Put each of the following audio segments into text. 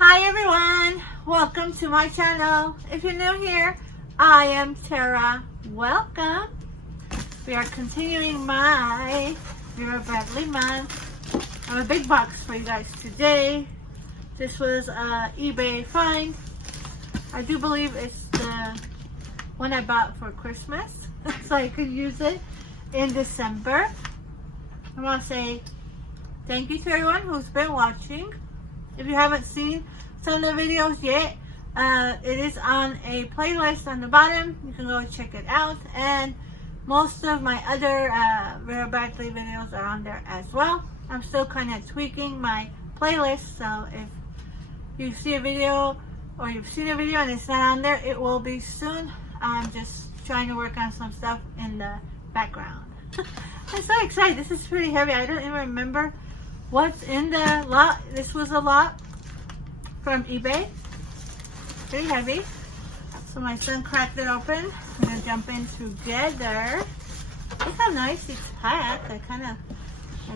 Hi everyone, welcome to my channel. If you're new here, I am Tera. Welcome. We are continuing my Vera Bradley month. I have a big box for you guys today. This was an eBay find. I do believe it's the one I bought for Christmas, so I could use it in December. I want to say thank you to everyone who's been watching. If you haven't seen some of the videos yet, it is on a playlist on the bottom. You can go check it out. And most of my other Vera Bradley videos are on there as well. I'm still kind of tweaking my playlist. So if you see a video or you've seen a video and it's not on there, it will be soon. I'm just trying to work on some stuff in the background. I'm so excited. This is pretty heavy. I don't even remember what's in the lot. This was a lot from eBay. Pretty heavy. So my son cracked it open. I'm gonna jump in together. Look how nice it's packed. I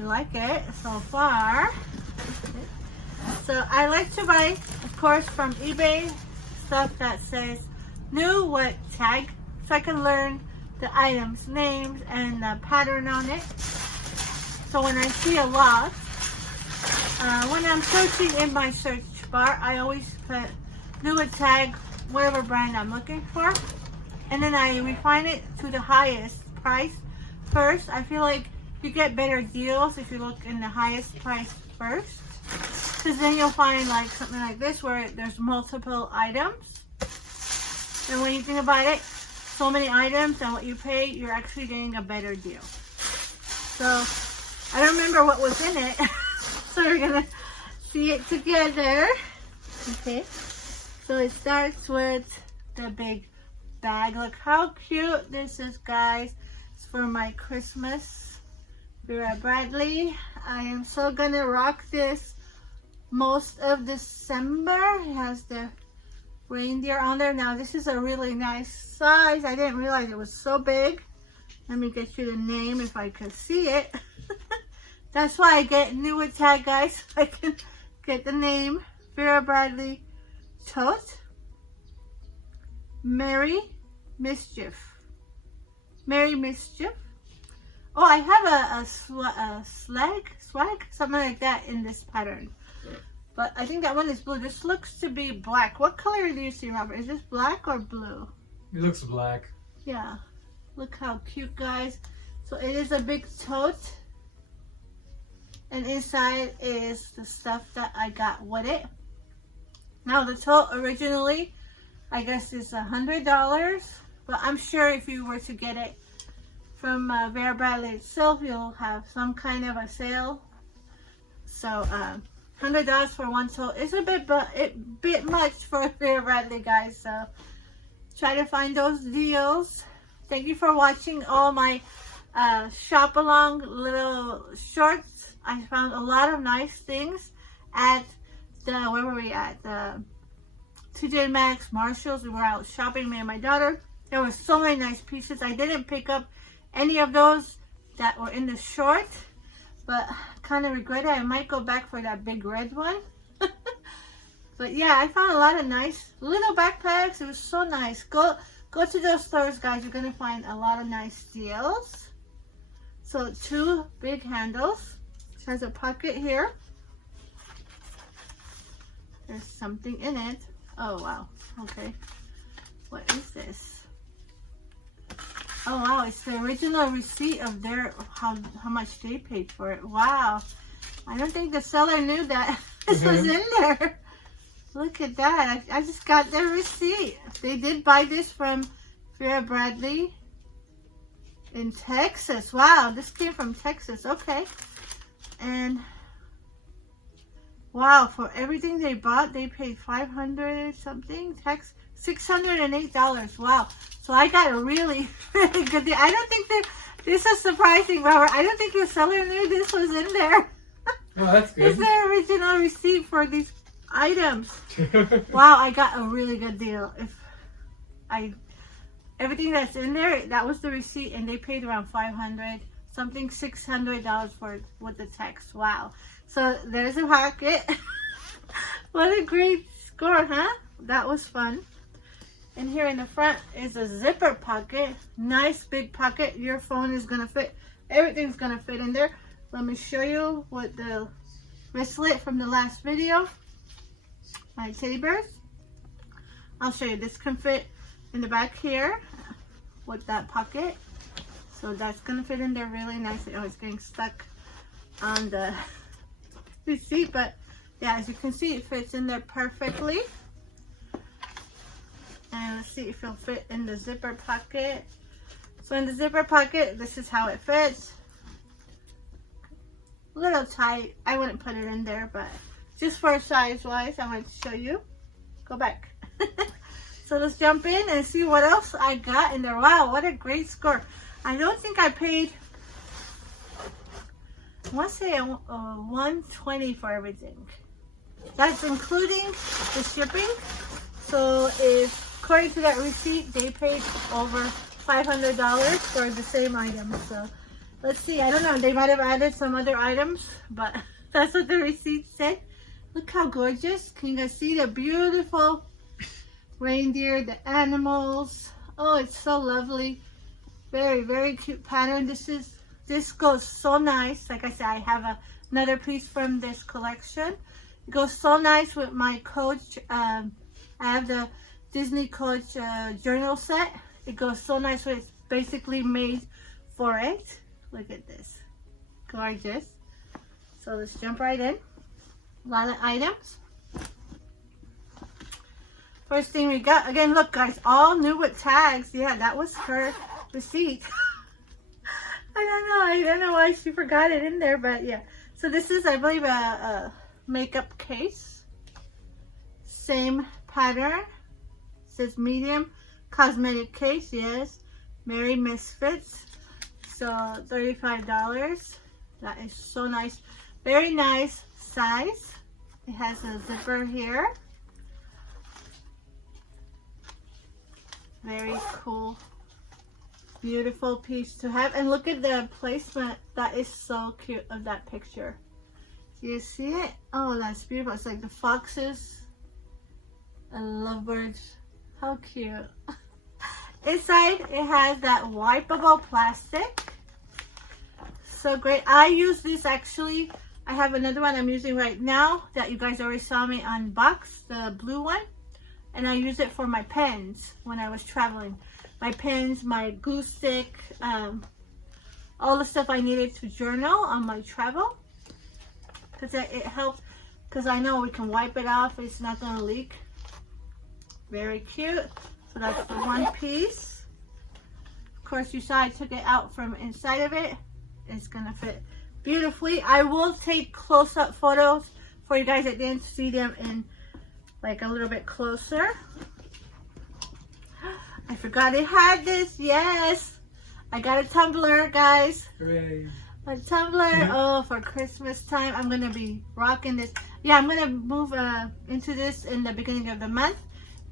like it so far. So I like to buy, of course, from eBay stuff that says new what tag, so I can learn the items names and the pattern on it. So when I see a lot, when I'm searching in my search bar, I always put new what tag, whatever brand I'm looking for, and then I refine it to the highest price first. I feel like you get better deals if you look in the highest price first, because then you'll find like something like this where there's multiple items, and when you think about it, so many items and what you pay, you're actually getting a better deal. So I don't remember what was in it. So we're gonna see it together. Okay, so it starts with the big bag. Look how cute this is, guys. It's for my Christmas Vera Bradley. I am so gonna rock this most of December. It has the reindeer on there. Now this is a really nice size. I didn't realize it was so big. Let me get you the name if I could see it. That's why I get new with tag, guys. I can get the name. Vera Bradley tote. Merry Mischief. Merry Mischief. Oh, I have a swag, something like that in this pattern. But I think that one is blue. This looks to be black. What color do you see, Robert? Is this black or blue? It looks black. Yeah. Look how cute, guys. So it is a big tote. And inside is the stuff that I got with it. Now the tote originally, I guess, is $100. But I'm sure if you were to get it from Vera Bradley itself, you'll have some kind of a sale. So $100 for one tote is a bit much for Vera Bradley, guys. So try to find those deals. Thank you for watching all my shop along little shorts. I found a lot of nice things at the, where were we at? The TJ Maxx, Marshalls. We were out shopping, me and my daughter. There were so many nice pieces. I didn't pick up any of those that were in the short, but kind of regret it. I might go back for that big red one. But yeah, I found a lot of nice little backpacks. It was so nice. Go to those stores, guys. You're gonna find a lot of nice deals. So 2 big handles. It has a pocket here. There's something in it. Oh wow. Okay. What is this? Oh wow, it's the original receipt of their how much they paid for it. Wow. I don't think the seller knew that this was in there. Look at that. I just got their receipt. They did buy this from Vera Bradley in Texas. Wow, this came from Texas. Okay. And wow, for everything they bought, they paid $500 something. Tax $608. Wow. So I got a really, really good deal. I don't think that this is surprising, Robert. I don't think the seller knew this was in there. Oh, that's good. It's their original receipt for these items. Wow, I got a really good deal. Everything that's in there, that was the receipt, and they paid around $500 something, $600 for it with the tax. Wow. So there's a pocket. What a great score, huh? That was fun. And here in the front is a zipper pocket. Nice big pocket. Your phone is gonna fit. Everything's gonna fit in there. Let me show you what the wristlet from the last video. My teddy bears. I'll show you. This can fit in the back here with that pocket. So that's gonna fit in there really nicely. Oh, it's getting stuck on the receipt, but yeah, as you can see, it fits in there perfectly. And let's see if it'll fit in the zipper pocket. So in the zipper pocket, this is how it fits. A little tight. I wouldn't put it in there, but just for size wise, I wanted to show you. Go back. So let's jump in and see what else I got in there. Wow, what a great score. I don't think I paid, I want to say $120 for everything. That's including the shipping. So if, according to that receipt, they paid over $500 for the same item. So let's see. I don't know. They might have added some other items, but that's what the receipt said. Look how gorgeous. Can you guys see the beautiful reindeer, the animals? Oh, it's so lovely. Very, very cute pattern. This goes so nice. Like I said, I have another piece from this collection. It goes so nice with my Coach. I have the Disney Coach journal set. It goes so nice with it. It's basically made for it. Look at this. Gorgeous. So let's jump right in. A lot of items. First thing we got, again, look guys, all new with tags. Yeah, that was her receipt. I don't know why she forgot it in there, but yeah. So this is, I believe, a makeup case. Same pattern. It says medium cosmetic case, yes. Merry Misfits. So $35. That is so nice. Very nice size. It has a zipper here. Very cool. Beautiful piece to have. And look at the placement. That is so cute of that picture. Do you see it? Oh, that's beautiful. It's like the foxes and lovebirds. How cute. Inside, it has that wipeable plastic. So great. I use this actually. I have another one I'm using right now that you guys already saw me unbox, the blue one. And I use it for my pens when I was traveling. My pens, my glue stick, all the stuff I needed to journal on my travel. Because it helps, because I know we can wipe it off. It's not going to leak. Very cute. So that's the one piece. Of course, you saw I took it out from inside of it. It's going to fit beautifully. I will take close-up photos for you guys at the end to see them in like a little bit closer. I forgot it had this. Yes, I got a tumbler, guys. Hooray. A tumbler. Oh, for Christmas time, I'm gonna be rocking this. Yeah, I'm gonna move into this in the beginning of the month.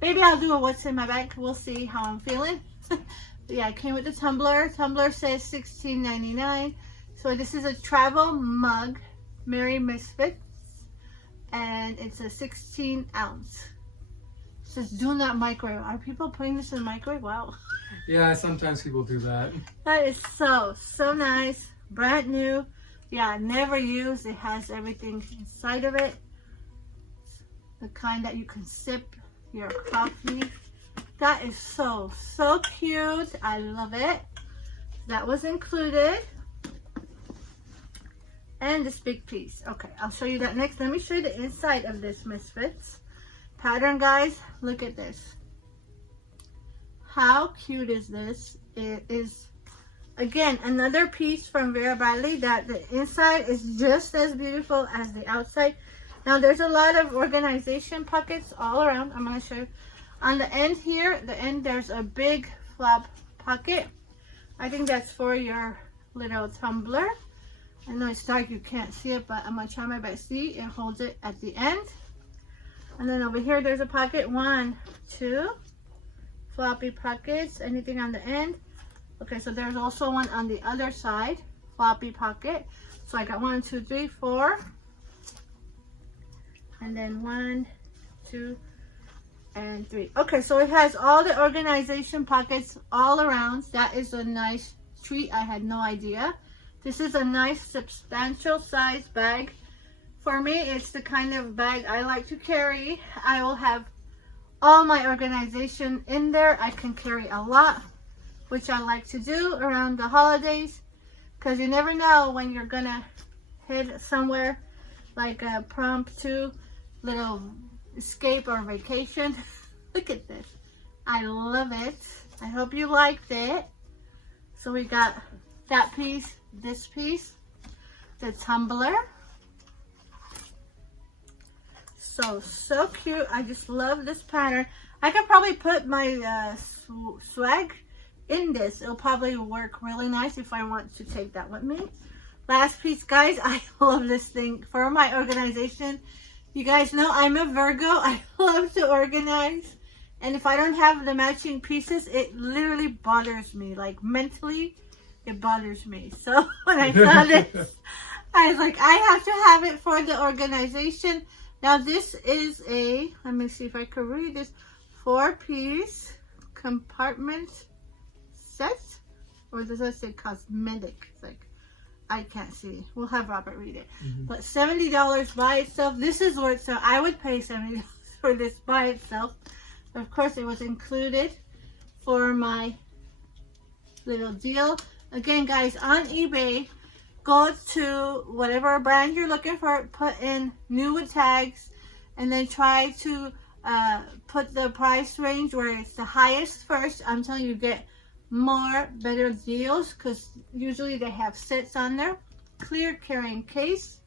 Maybe I'll do a what's in my bag. We'll see how I'm feeling. But yeah, it came with the tumbler. Tumbler says $16.99. So this is a travel mug, Merry Misfits. And it's a 16 ounce. It says do not microwave. Are people putting this in the microwave? Wow. Yeah, sometimes people do that. That is so nice. Brand new. Yeah, never used. It has everything inside of it. The kind that you can sip your coffee. That is so cute. I love it. That was included. And this big piece. Okay, I'll show you that next. Let me show you the inside of this Misfits pattern, guys. Look at this. How cute is this? It is, again, another piece from Vera Bradley that the inside is just as beautiful as the outside. Now, there's a lot of organization pockets all around. I'm going to show you. On the end here, there's a big flap pocket. I think that's for your little tumbler. I know it's dark, you can't see it, but I'm going to try my best. See, it holds it at the end. And then over here, there's a pocket. 1, 2 floppy pockets. Anything on the end. Okay, so there's also one on the other side. Floppy pocket. So I got 1, 2, 3, 4. And then 1, 2, and 3. Okay, so it has all the organization pockets all around. That is a nice treat. I had no idea. This is a nice substantial size bag. For me, it's the kind of bag I like to carry. I will have all my organization in there. I can carry a lot, which I like to do around the holidays, because you never know when you're gonna head somewhere like a promptu little escape or vacation. Look at this. I love it. I hope you liked it. So we got that piece, this piece, the tumbler. So cute. I just love this pattern. I could probably put my swag in this. It'll probably work really nice if I want to take that with me. Last piece, guys. I love this thing for my organization. You guys know I'm a Virgo. I love to organize. And if I don't have the matching pieces, it literally bothers me. Like mentally, it bothers me. So when I saw this, I was like, I have to have it for the organization. Now this is a, let me see if I can read this, 4-piece compartment set. Or does that say cosmetic? It's like, I can't see. We'll have Robert read it. But $70 by itself. This is worth, so I would pay $70 for this by itself. Of course, it was included for my little deal. Again, guys, on eBay, go to whatever brand you're looking for, put in new with tags, and then try to put the price range where it's the highest first. I'm telling you, get better deals, because usually they have sets on there. Clear carrying case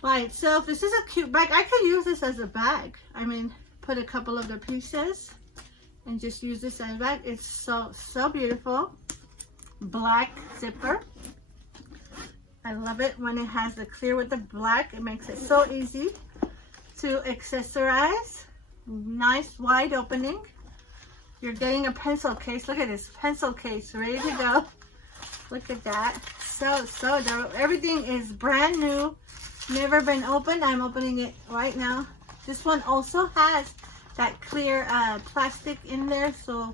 by itself. This is a cute bag. I could use this as a bag. I mean, put a couple of the pieces and just use this as a bag. It's so beautiful. Black zipper. I love it when it has the clear with the black. It makes it so easy to accessorize. Nice wide opening. You're getting a pencil case. Look at this pencil case ready to go. Look at that. So dope. Everything is brand new. Never been opened. I'm opening it right now. This one also has that clear plastic in there, so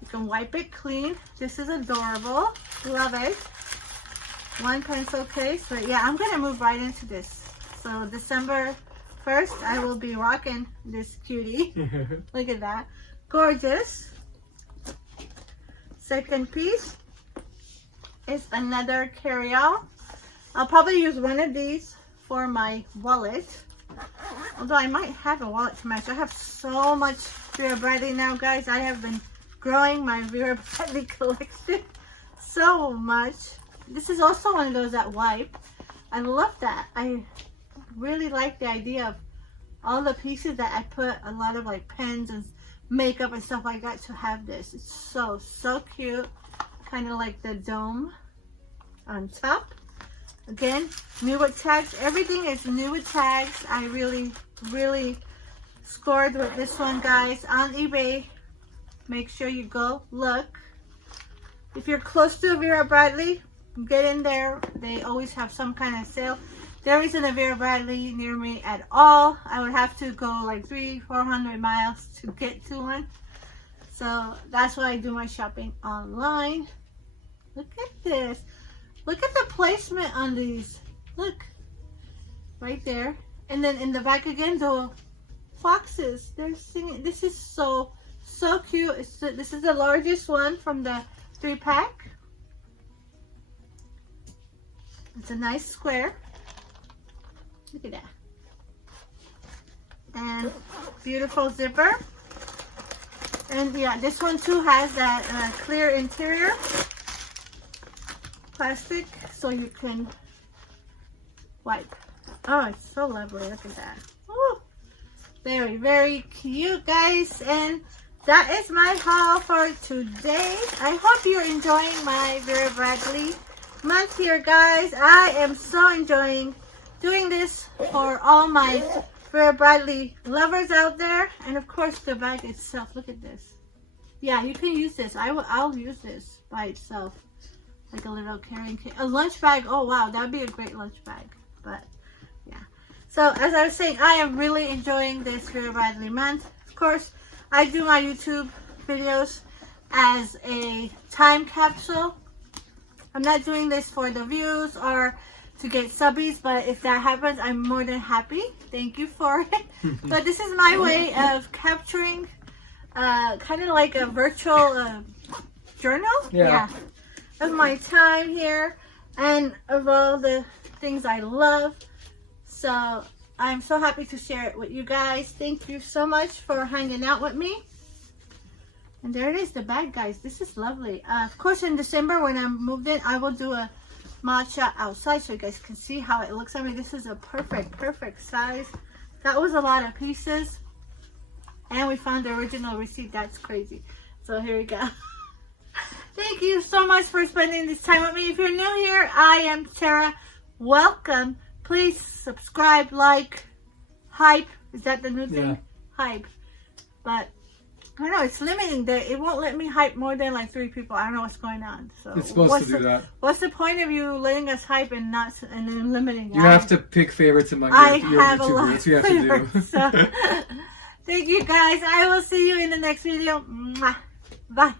you can wipe it clean. This is adorable. Love it. One pencil case. But yeah, I'm going to move right into this. So December 1st, I will be rocking this cutie. Look at that. Gorgeous. Second piece is another carry-all. I'll probably use one of these for my wallet. Although I might have a wallet to match. I have so much Vera Bradley now, guys. I have been growing my Vera Bradley collection so much. This is also one of those that wipe. I love that. I really like the idea of all the pieces that I put a lot of like pens and makeup and stuff like that to have this. It's so cute. Kind of like the dome on top. Again, new with tags. Everything is new with tags. I really scored with this one, guys, on eBay. Make sure you go look. If you're close to Vera Bradley, get in there. They always have some kind of sale. There isn't a Vera Bradley near me at all. I would have to go like 300-400 miles to get to one. So that's why I do my shopping online. Look at this. Look at the placement on these. Look. Right there. And then in the back again, the foxes. They're singing. This is so cute. This is the largest one from the 3-pack. It's a nice square. Look at that. And beautiful zipper. And yeah, this one too has that clear interior plastic, so you can wipe. Oh, it's so lovely. Look at that. Oh, very cute, guys. And that is my haul for today. I hope you're enjoying my Vera Bradley month here, guys. I am so enjoying doing this for all my Vera Bradley lovers out there. And of course the bag itself. Look at this. Yeah, you can use this. I'll use this by itself, like a little carrying case. A lunch bag. Oh wow, that'd be a great lunch bag. But yeah, So as I was saying, I am really enjoying this Vera Bradley month. Of course, I do my YouTube videos as a time capsule. I'm not doing this for the views or to get subbies, but if that happens, I'm more than happy. Thank you for it. But this is my way of capturing kind of like a virtual journal. Yeah. Of my time here and of all the things I love. So I'm so happy to share it with you guys. Thank you so much for hanging out with me. And there it is, the bag, guys. This is lovely. Of course, in December when I moved in, I will do a matcha outside so you guys can see how it looks. I mean, this is a perfect size. That was a lot of pieces. And we found the original receipt. That's crazy. So here we go. Thank you so much for spending this time with me. If you're new here, I am Tera. Welcome. Please subscribe, like, hype. Is that the new thing? Yeah. Hype. But I don't know, it's limiting that it won't let me hype more than like 3 people. I don't know what's going on. So It's supposed to do that. What's the point of you letting us hype and not and then limiting? You have to pick favorites among your have a YouTube lot groups. You of have to do. favorites, so. Thank you guys. I will see you in the next video. Mwah. Bye.